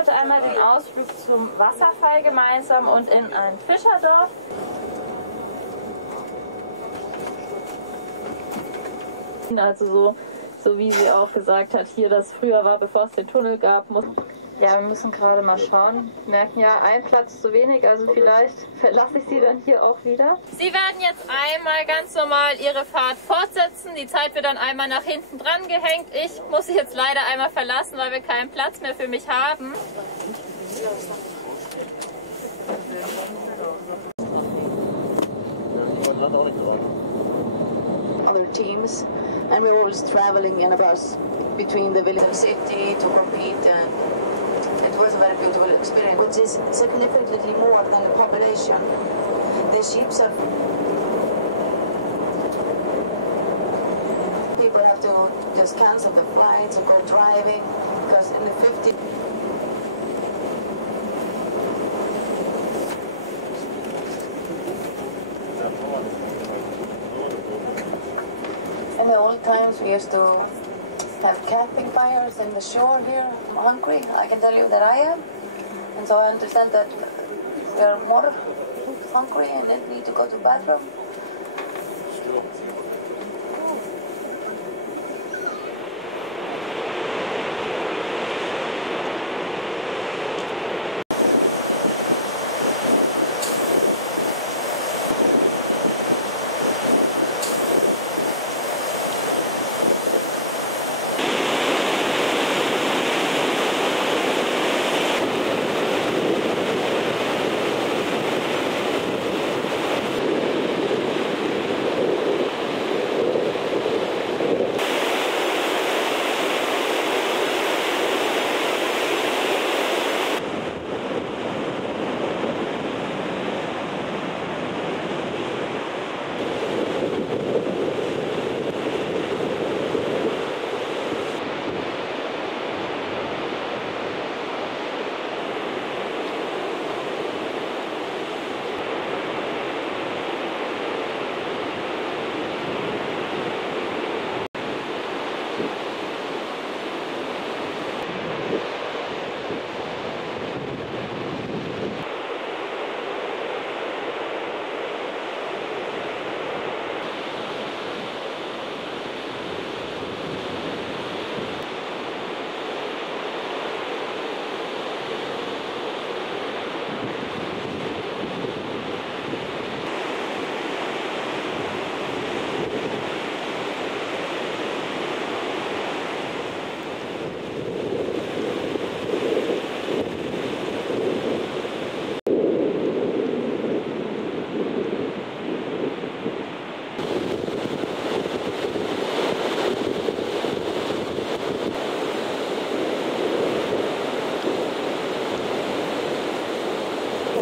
heute einmal den Ausflug zum Wasserfall gemeinsam und in ein Fischerdorf. Also so wie sie auch gesagt hat, hier das früher war, bevor es den Tunnel gab. Ja, wir müssen gerade mal schauen. Wir merken ja, ein Platz zu wenig, also vielleicht verlasse ich sie dann hier auch wieder. Sie werden jetzt einmal ganz normal ihre Fahrt fortsetzen. Die Zeit wird dann einmal nach hinten dran gehängt. Ich muss sie jetzt leider einmal verlassen, weil wir keinen Platz mehr für mich haben. Other teams, and we're always traveling in a bus between the village and city to compete, and it was a very beautiful experience, which is significantly more than the population. The ships are... People have to just cancel the flights or go driving, because in the 50... In the old times, we used to have camping fires in the shore here. I'm hungry. I can tell you that I am. And so I understand that we are more hungry and then need to go to the bathroom.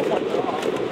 Oh my God.